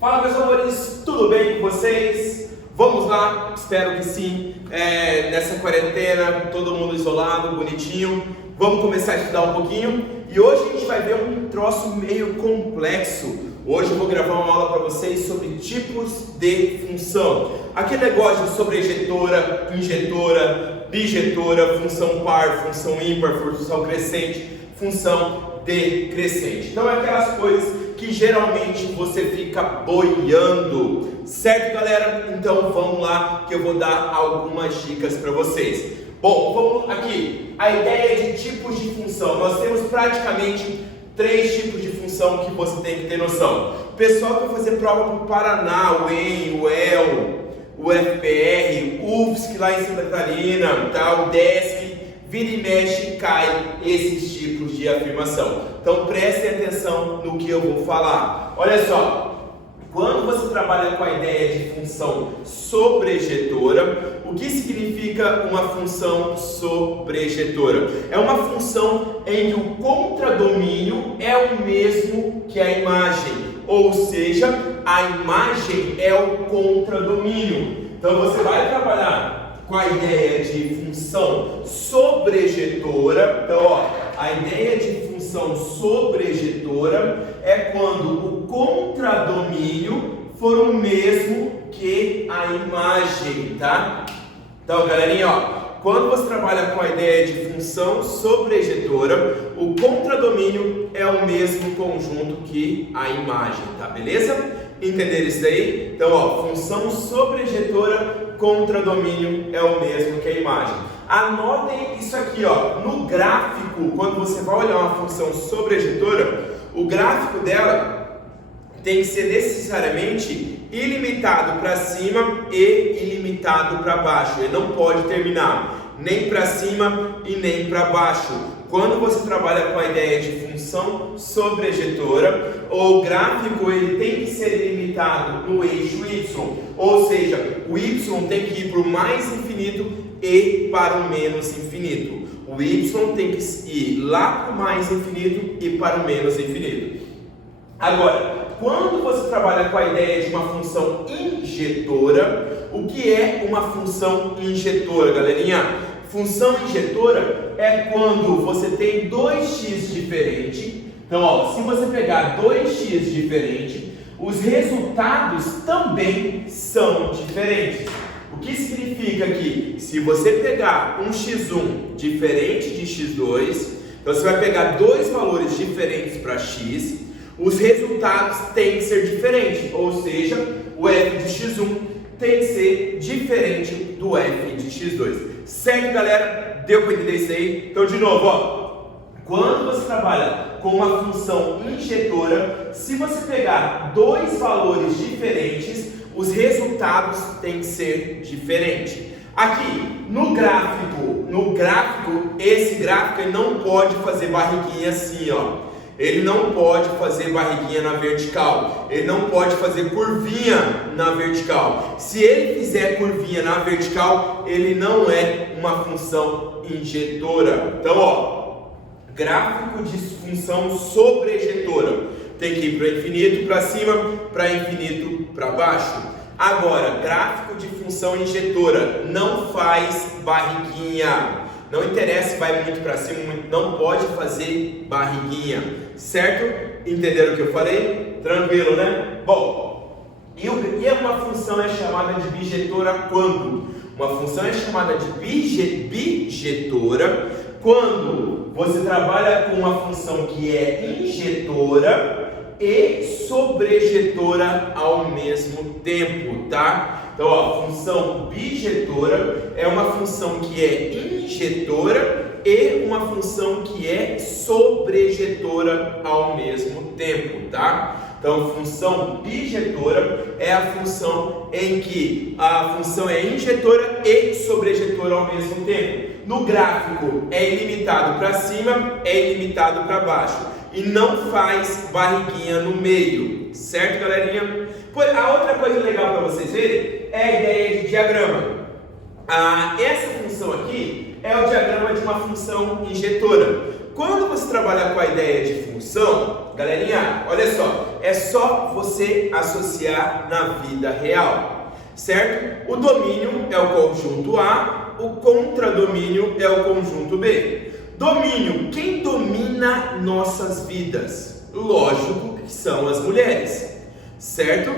Fala meus amores, tudo bem com vocês? Vamos lá, espero que sim. Nessa quarentena, todo mundo isolado, bonitinho. Vamos começar a estudar um pouquinho. E hoje a gente vai ver um troço meio complexo. Hoje eu vou gravar uma aula para vocês sobre tipos de função. Aquele negócio de sobrejetora, injetora, bijetora, função par, função ímpar, função crescente, função decrescente. Então é aquelas coisas que geralmente você fica boiando, certo, galera? Então vamos lá que eu vou dar algumas dicas para vocês. Bom, vamos aqui, a ideia de tipos de função. Nós temos praticamente 3 tipos de função que você tem que ter noção. O pessoal que vai fazer prova para o Paraná, o EM, o EL, o FPR, o UFSC lá em Santa Catarina, tá? O DESC, vira e mexe, cai esses tipos de afirmação. Então prestem atenção no que eu vou falar. Olha só, quando você trabalha com a ideia de função sobrejetora, o que significa uma função sobrejetora? É uma função em que o contradomínio é o mesmo que a imagem, ou seja, a imagem é o contradomínio. Então você vai trabalhar com a ideia de função sobrejetora. Então, ó, a ideia de função sobrejetora é quando o contradomínio for o mesmo que a imagem, tá? Então, galerinha, ó, quando você trabalha com a ideia de função sobrejetora, o contradomínio é o mesmo conjunto que a imagem, tá? Beleza? Entenderam isso daí? Então, ó, função sobrejetora, contradomínio é o mesmo que a imagem. Anotem isso aqui, ó, no gráfico, quando você vai olhar uma função sobrejetora, o gráfico dela tem que ser necessariamente ilimitado para cima e ilimitado para baixo. Ele não pode terminar nem para cima e nem para baixo. Quando você trabalha com a ideia de função sobrejetora, o gráfico ele tem que ser ilimitado no eixo y, ou seja, o y tem que ir para o mais infinito e para o menos infinito. O y tem que ir lá para o mais infinito e para o menos infinito. Agora, quando você trabalha com a ideia de uma função injetora, o que é uma função injetora, galerinha? Função injetora é quando você tem 2x diferentes. Então, ó, se você pegar 2x diferentes, os resultados também são diferentes. O que significa que se você pegar um x1 diferente de x2, então você vai pegar dois valores diferentes para x, os resultados têm que ser diferentes, ou seja, o f de x1 tem que ser diferente do f de x2. Certo, galera? Deu para entender isso aí? Então, de novo, ó, quando você trabalha com uma função injetora, se você pegar dois valores diferentes, os resultados têm que ser diferentes. Aqui, no gráfico, esse gráfico ele não pode fazer barriguinha assim, ó. Ele não pode fazer barriguinha na vertical. Ele não pode fazer curvinha na vertical. Se ele fizer curvinha na vertical, ele não é uma função injetora. Então, ó, gráfico de função sobrejetora tem que ir para infinito para cima, para infinito para baixo. Agora, gráfico de função injetora não faz barriguinha. Não interessa se vai muito para cima, não pode fazer barriguinha, certo? Entenderam o que eu falei? Tranquilo, né? Bom, e uma função é chamada de bijetora quando? Uma função é chamada de bijetora quando você trabalha com uma função que é injetora e sobrejetora ao mesmo tempo, tá? Então, ó, função bijetora é uma função que é injetora e uma função que é sobrejetora ao mesmo tempo, tá? Então, função bijetora é a função em que a função é injetora e sobrejetora ao mesmo tempo. No gráfico é ilimitado para cima, é ilimitado para baixo e não faz barriguinha no meio, certo, galerinha? A outra coisa legal para vocês verem é a ideia de diagrama. Essa função aqui é o diagrama de uma função injetora. Quando você trabalhar com a ideia de função? Galerinha, olha só, é só você associar na vida real, certo? O domínio é o conjunto A, o contradomínio é o conjunto B. Domínio, quem domina nossas vidas? Lógico que são as mulheres, certo?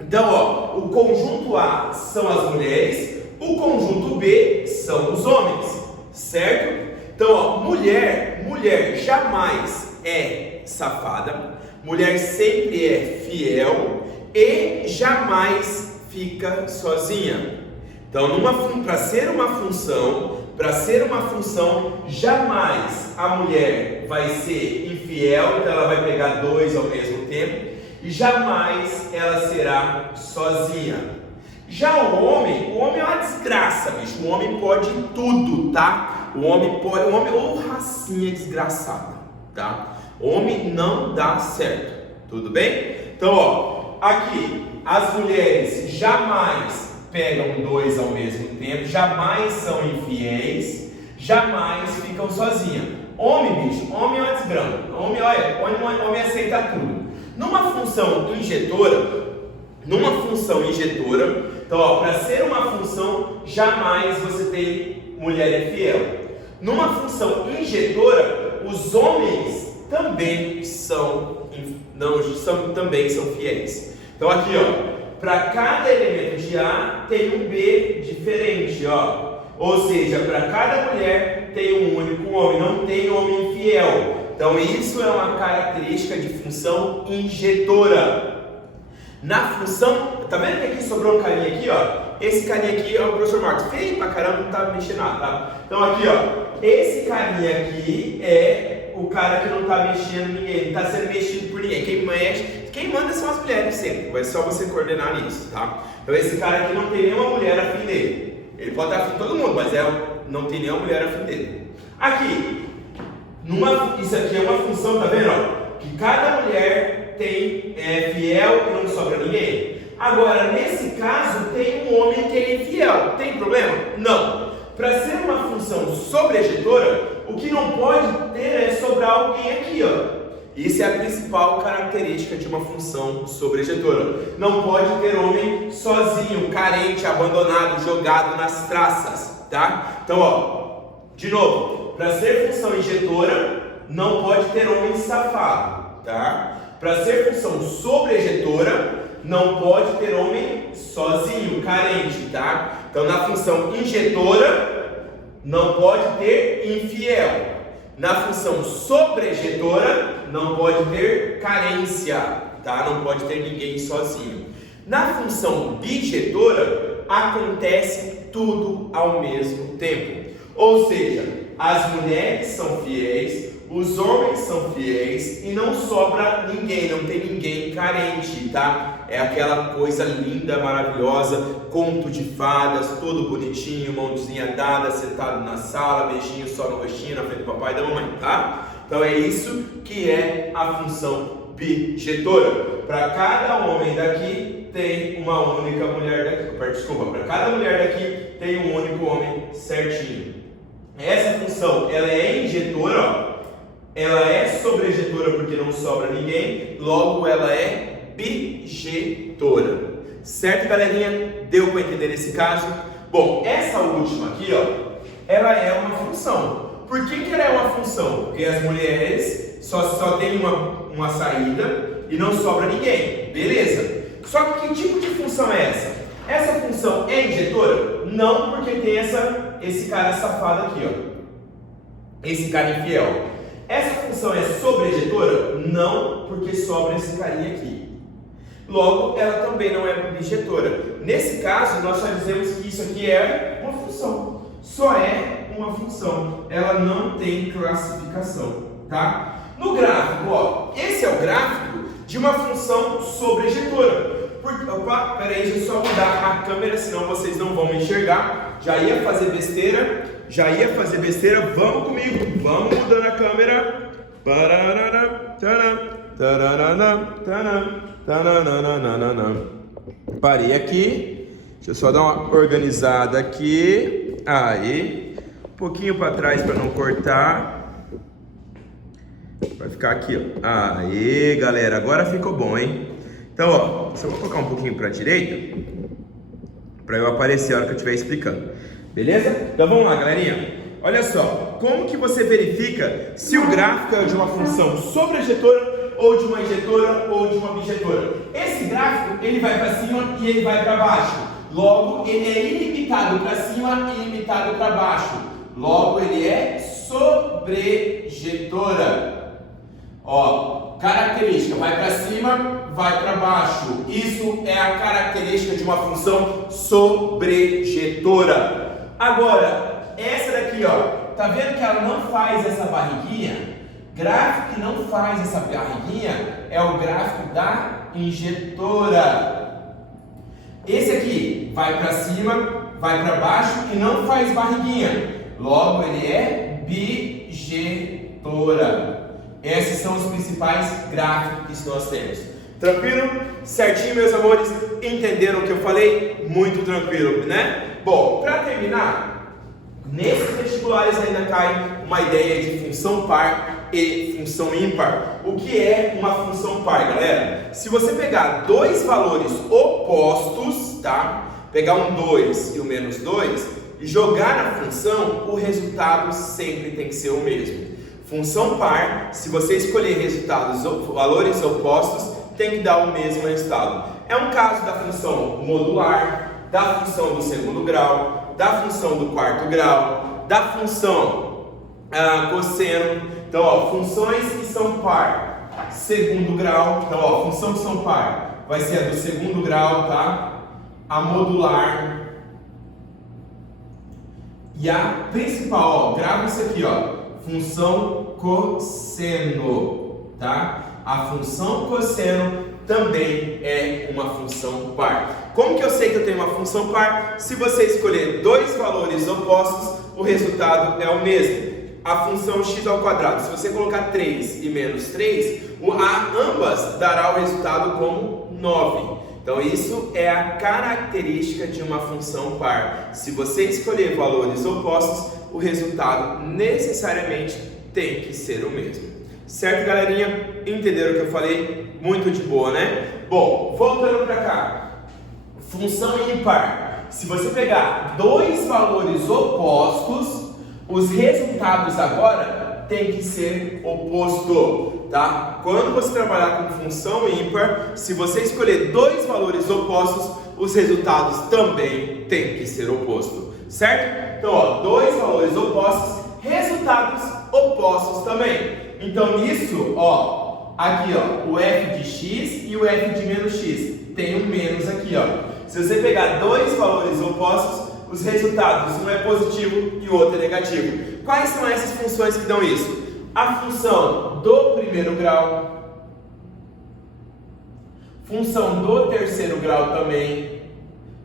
Então, ó, o conjunto A são as mulheres, o conjunto B são os homens, certo? Então, ó, mulher jamais é safada, mulher sempre é fiel e jamais fica sozinha. Então, para ser uma função, jamais a mulher vai ser infiel, então ela vai pegar dois ao mesmo tempo, e jamais ela será sozinha. Já o homem é uma desgraça, bicho. O homem pode tudo, tá? O homem ou racinha desgraçada, tá? O homem não dá certo, tudo bem? Então, ó, aqui as mulheres jamais pegam dois ao mesmo tempo, jamais são infiéis, jamais ficam sozinhas. Homem, bicho, homem é uma desgrama. Homem aceita tudo. Numa função injetora, então, ó, para ser uma função, jamais você tem mulher fiel. Numa função injetora, os homens também são fiéis. Então aqui, ó, para cada elemento de A tem um B diferente, ó. Ou seja, para cada mulher tem um único homem, não tem homem infiel. Então isso é uma característica de função injetora. Na função, tá vendo que aqui sobrou um carinha aqui, ó? Esse carinha aqui é o professor Marcos. Feio pra caramba, não tá mexendo nada, tá? Então aqui, ó, esse carinha aqui é o cara que não tá mexendo ninguém, não tá sendo mexido por ninguém. Quem manda são as mulheres sempre, é só você coordenar isso, tá? Então esse cara aqui não tem nenhuma mulher afim dele. Ele pode estar afim de todo mundo, mas não tem nenhuma mulher afim dele. Aqui, isso aqui é uma função, tá vendo? Ó? Que cada mulher é fiel e não sobra ninguém. Agora, nesse caso, tem um homem que é infiel. Tem problema? Não. Para ser uma função sobrejetora, o que não pode ter é sobrar alguém aqui, ó. Isso é a principal característica de uma função sobrejetora. Não pode ter homem sozinho, carente, abandonado, jogado nas traças, tá? Então, ó, de novo, para ser função injetora, não pode ter homem safado, tá? Para ser função sobrejetora, não pode ter homem sozinho, carente, tá? Então, na função injetora, não pode ter infiel. Na função sobrejetora, não pode ter carência, tá? Não pode ter ninguém sozinho. Na função bijetora, acontece tudo ao mesmo tempo. Ou seja, as mulheres são fiéis, os homens são fiéis e não sobra ninguém, não tem ninguém carente, tá? É aquela coisa linda, maravilhosa, conto de fadas, todo bonitinho, mãozinha dada, sentado na sala, beijinho só no rostinho, na frente do papai e da mamãe, tá? Então é isso que é a função bijetora. Para cada homem daqui tem uma única mulher daqui, desculpa, para cada mulher daqui tem um único homem certinho. Essa função, ela é injetora, ó. Ela é sobrejetora porque não sobra ninguém, logo ela é bijetora. Certo, galerinha? Deu para entender nesse caso? Bom, essa última aqui, ó, ela é uma função. Por que ela é uma função? Porque as mulheres só tem uma saída e não sobra ninguém. Beleza. Só que tipo de função é essa? Essa função é injetora? Não, porque tem esse cara safado aqui, ó. Esse cara infiel. Essa função é sobrejetora? Não, porque sobra esse carinha aqui. Logo, ela também não é bijetora. Nesse caso, nós só dizemos que isso aqui é uma função. Só é uma função. Ela não tem classificação, tá? No gráfico, ó, esse é o gráfico de uma função sobrejetora. Opa, peraí, deixa eu só mudar a câmera, senão vocês não vão me enxergar. Já ia fazer besteira, vamos comigo, vamos mudando a câmera. Parei aqui, deixa eu só dar uma organizada aqui. Aí, um pouquinho para trás para não cortar. vai ficar aqui, ó. Aê, galera, agora ficou bom, hein? Então, ó, só vou colocar um pouquinho para a direita, para eu aparecer a hora que eu estiver explicando. Beleza? Então vamos lá, galerinha. Olha só, como que você verifica se o gráfico é de uma função sobrejetora ou de uma injetora ou de uma bijetora? Esse gráfico, ele vai para cima e ele vai para baixo. Logo, ele é ilimitado para cima e ilimitado para baixo. Logo, ele é sobrejetora. Ó, característica, vai para cima, vai para baixo. Isso é a característica de uma função sobrejetora. Agora, essa daqui, ó, tá vendo que ela não faz essa barriguinha? Gráfico que não faz essa barriguinha é o gráfico da injetora. Esse aqui vai para cima, vai para baixo e não faz barriguinha. Logo, ele é bijetora. Esses são os principais gráficos que nós temos. Tranquilo? Certinho, meus amores? Entenderam o que eu falei? Muito tranquilo, né? Bom, para terminar, nesses vestibulares ainda cai uma ideia de função par e função ímpar. O que é uma função par, galera? Se você pegar dois valores opostos, tá? Pegar um 2 e o menos 2 e jogar na função, o resultado sempre tem que ser o mesmo. Função par, se você escolher valores opostos, tem que dar o mesmo resultado. É um caso da função modular, da função do segundo grau, da função do quarto grau, da função cosseno. Então, ó, funções que são par, segundo grau. Então, ó, função que são par vai ser a do segundo grau, tá? A modular. E a principal, ó, grava isso aqui, ó. Função cosseno, tá? A função cosseno também é uma função par. Como que eu sei que eu tenho uma função par? Se você escolher dois valores opostos, o resultado é o mesmo. A função x ao quadrado, se você colocar 3 e menos 3, ambas dará o resultado como 9. Então isso é a característica de uma função par. Se você escolher valores opostos, o resultado necessariamente tem que ser o mesmo. Certo, galerinha? Entenderam o que eu falei? Muito de boa, né? Bom, voltando para cá. Função ímpar. Se você pegar dois valores opostos, os resultados agora tem que ser oposto, tá? Quando você trabalhar com função ímpar, se você escolher dois valores opostos, os resultados também tem que ser oposto, certo? Então, ó, dois valores opostos, resultados opostos também. Então, nisso, ó, aqui, ó, o f de x e o f de menos x. Tem um menos aqui, ó. Se você pegar dois valores opostos, os resultados, um é positivo e o outro é negativo. Quais são essas funções que dão isso? A função do primeiro grau, função do terceiro grau também.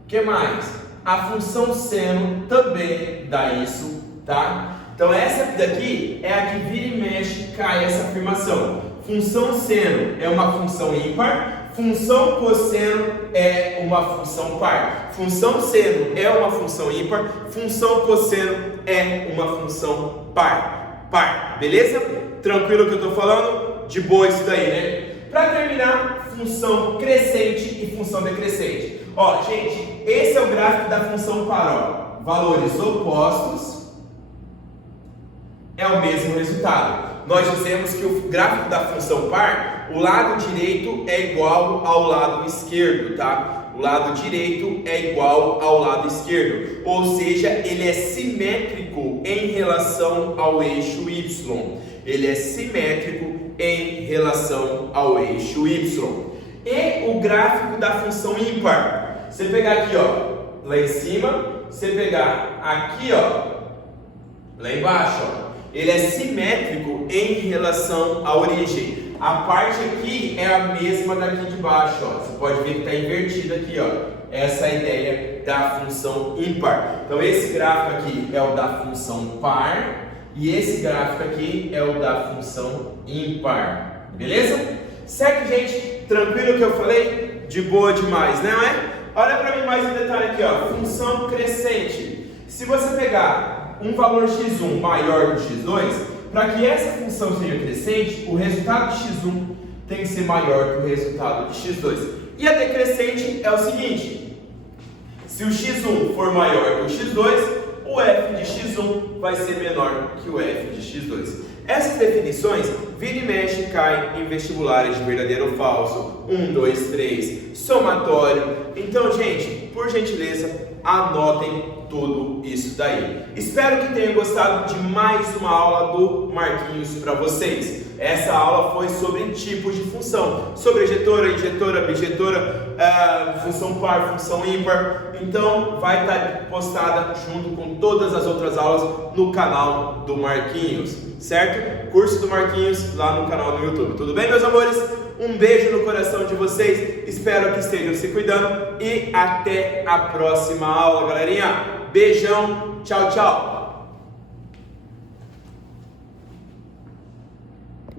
O que mais? A função seno também dá isso, tá? Então essa daqui é a que vira e mexe, cai essa afirmação. Função seno é uma função ímpar, função cosseno é uma função par. Função seno é uma função ímpar, função cosseno é uma função par, beleza? Tranquilo o que eu estou falando? De boa isso daí, né? Para terminar, função crescente e função decrescente. Ó, gente, esse é o gráfico da função par, ó. Valores opostos é o mesmo resultado. Nós dizemos que o gráfico da função par, o lado direito é igual ao lado esquerdo, tá? O lado direito é igual ao lado esquerdo, ou seja, ele é simétrico em relação ao eixo Y. Ele é simétrico em relação ao eixo Y. E o gráfico da função ímpar, você pegar aqui, ó, lá em cima, você pegar aqui, ó, lá embaixo, ó, ele é simétrico em relação à origem. A parte aqui é a mesma daqui de baixo, ó. Você pode ver que está invertido aqui, ó. Essa é a ideia da função ímpar. Então esse gráfico aqui é o da função par e esse gráfico aqui é o da função ímpar. Beleza? Certo, gente? Tranquilo o que eu falei? De boa demais, não é? Olha para mim mais um detalhe aqui, ó. Função crescente. Se você pegar um valor x1 maior do x2, para que essa função seja crescente, o resultado de x1 tem que ser maior que o resultado de x2. E a decrescente é o seguinte: se o x1 for maior que o x2, o f de x1 vai ser menor que o f de x2. Essas definições, vira e mexe, caem em vestibulares de verdadeiro ou falso, 1, 2, 3, somatório. Então, gente, por gentileza, anotem tudo isso daí. Espero que tenham gostado de mais uma aula do Marquinhos para vocês. Essa aula foi sobre tipos de função, sobre ejetora, injetora, bijetora, função par, função ímpar. Então vai estar postada junto com todas as outras aulas no canal do Marquinhos, certo? Curso do Marquinhos lá no canal do YouTube. Tudo bem, meus amores? Um beijo no coração de vocês. Espero que estejam se cuidando e até a próxima aula, galerinha. Beijão, tchau, tchau.